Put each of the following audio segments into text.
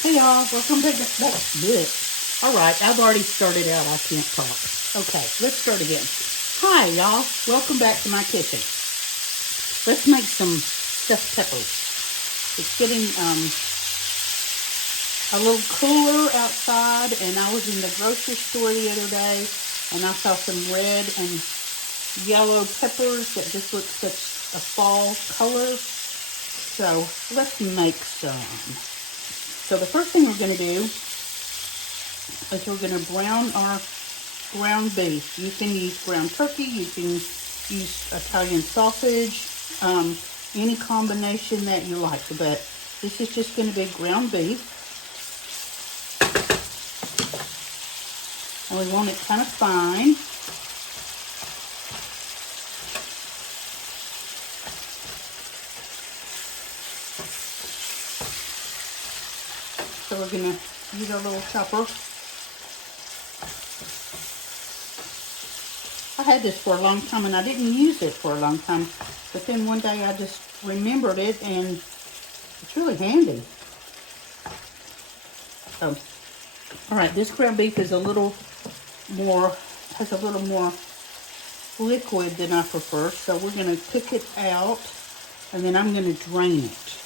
Hey y'all, welcome back. All right, I've already started out. I can't talk. Okay, let's start again. Hi y'all, welcome back to my kitchen. Let's make some stuffed peppers. It's getting a little cooler outside, and I was in the grocery store the other day, and I saw some red and yellow peppers that just look such a fall color. So let's make some. So the first thing we're going to do is we're going to brown our ground beef. You can use ground turkey, you can use Italian sausage, any combination that you like, but this is just going to be ground beef. And we want it kind of fine. So we're going to use our little chopper. I had this for a long time and I didn't use it for a long time, but then one day I just remembered it and it's really handy. Oh, all right, this ground beef is has a little more liquid than I prefer, so we're going to cook it out and then I'm going to drain it.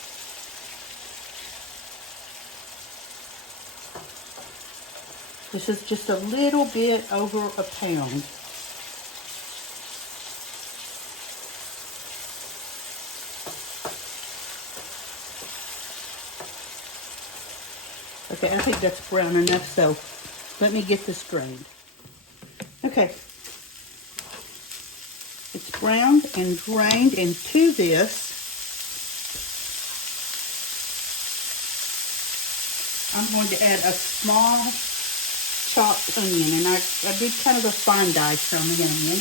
This is just a little bit over a pound. Okay, I think that's brown enough, so let me get this drained. Okay, it's browned and drained, and to this, I'm going to add a small chopped onion, and I did kind of a fine dice on the onion.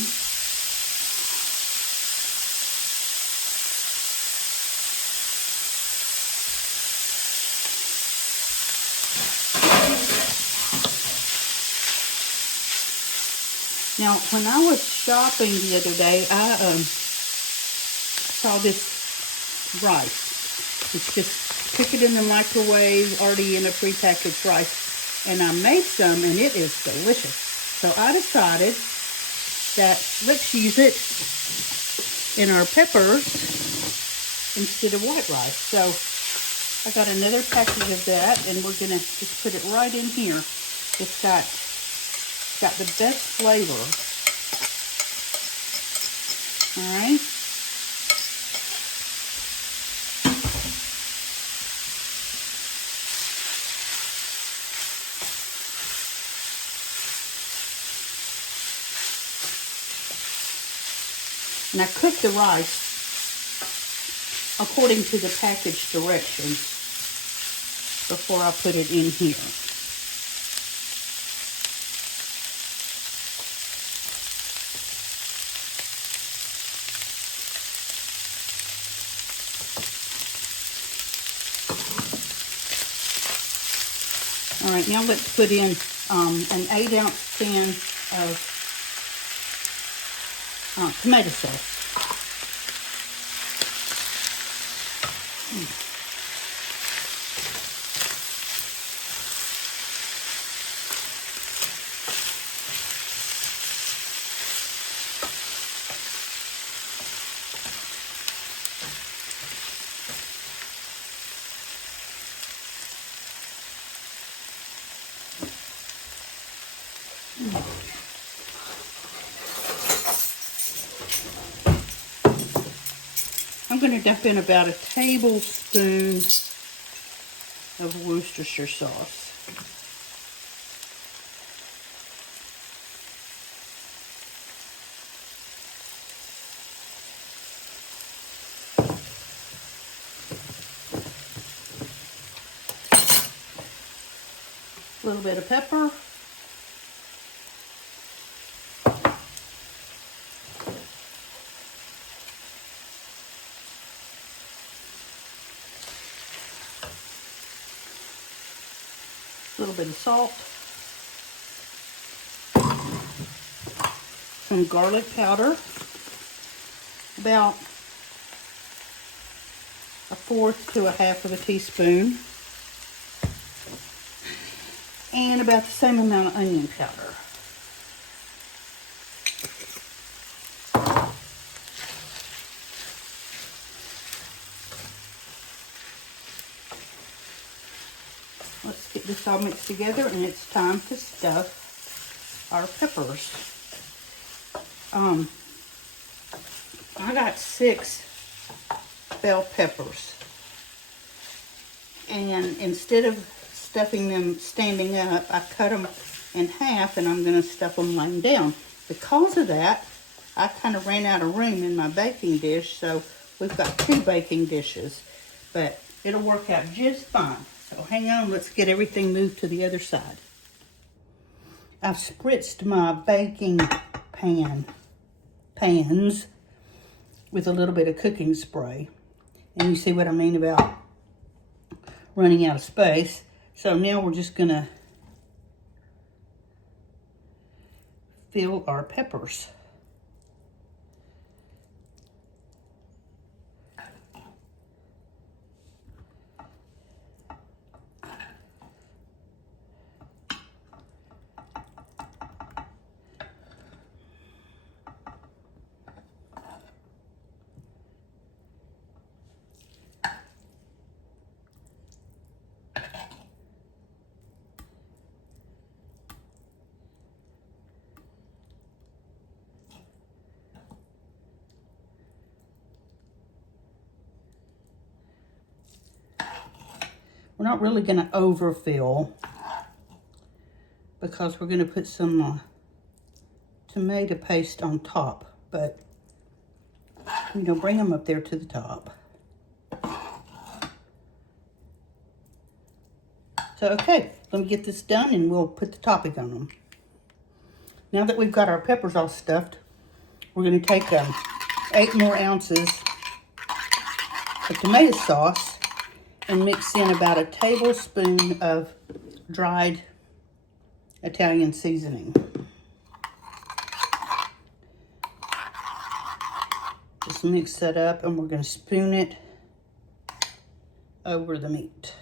Now, when I was shopping the other day, I saw this rice. It's just cook it in the microwave, already in a prepackaged rice. And I made some, and it is delicious. So I decided that let's use it in our peppers instead of white rice. So I got another package of that, and we're gonna just put it right in here. It's got the best flavor. All right. And I cook the rice according to the package directions before I put it in here. All right, now let's put in an 8-ounce can of tomato sauce. I'm going to dump in about a tablespoon of Worcestershire sauce. A little bit of pepper. A little bit of salt, some garlic powder, about 1/4 to 1/2 of a teaspoon, and about the same amount of onion powder. Let's get this all mixed together, and it's time to stuff our peppers. I got 6 bell peppers, and instead of stuffing them standing up, I cut them in half, and I'm going to stuff them laying down. Because of that, I kind of ran out of room in my baking dish, so we've got 2 baking dishes, but it'll work out just fine. So hang on, let's get everything moved to the other side. I've spritzed my baking pans with a little bit of cooking spray. And you see what I mean about running out of space. So now we're just gonna fill our peppers. We're not really going to overfill because we're going to put some tomato paste on top, but you know, bring them up there to the top. So, okay, let me get this done and we'll put the topping on them. Now that we've got our peppers all stuffed, we're going to take 8 more ounces of tomato sauce and mix in about a tablespoon of dried Italian seasoning. Just mix that up, and we're going to spoon it over the meat.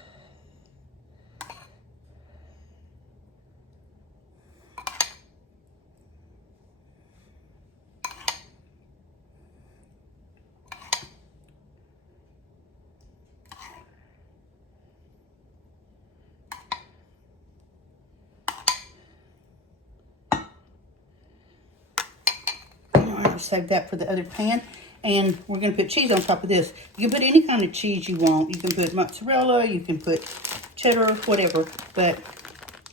Save that for the other pan, and we're going to put cheese on top of this. You can put any kind of cheese you want. You can put mozzarella, you can put cheddar, whatever, but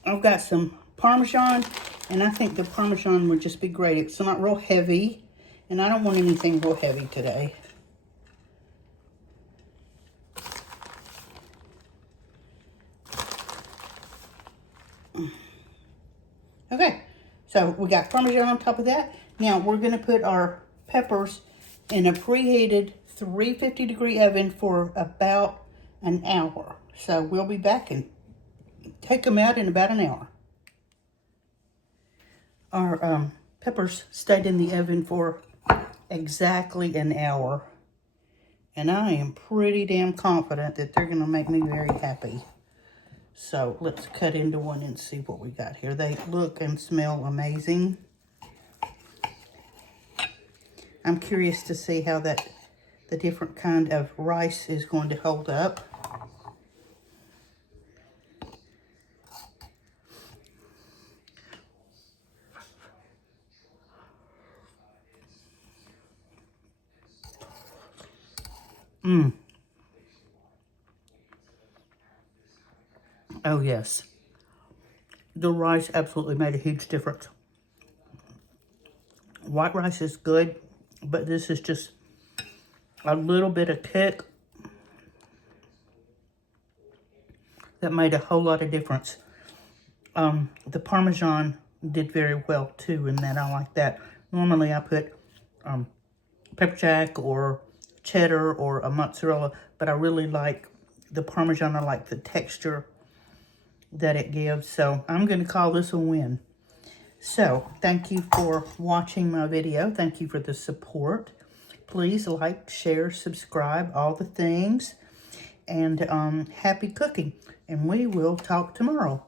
I've got some Parmesan, and I think the Parmesan would just be great. It's not real heavy, and I don't want anything real heavy today. Okay, so we got Parmesan on top of that. Now we're going to put our peppers in a preheated 350-degree oven for about an hour. So we'll be back and take them out in about an hour. Our peppers stayed in the oven for exactly an hour. And I am pretty damn confident that they're going to make me very happy. So let's cut into one and see what we got here. They look and smell amazing. I'm curious to see how the different kind of rice is going to hold up. Oh yes. The rice absolutely made a huge difference. White rice is good, but this is just a little bit of kick that made a whole lot of difference. The Parmesan did very well too, in that I like that. Normally I put pepper jack or cheddar or a mozzarella, but I really like the Parmesan. I like the texture that it gives, so I'm going to call this a win. So, thank you for watching my video. Thank you for the support. Please like, share, subscribe, all the things. And happy cooking. And we will talk tomorrow.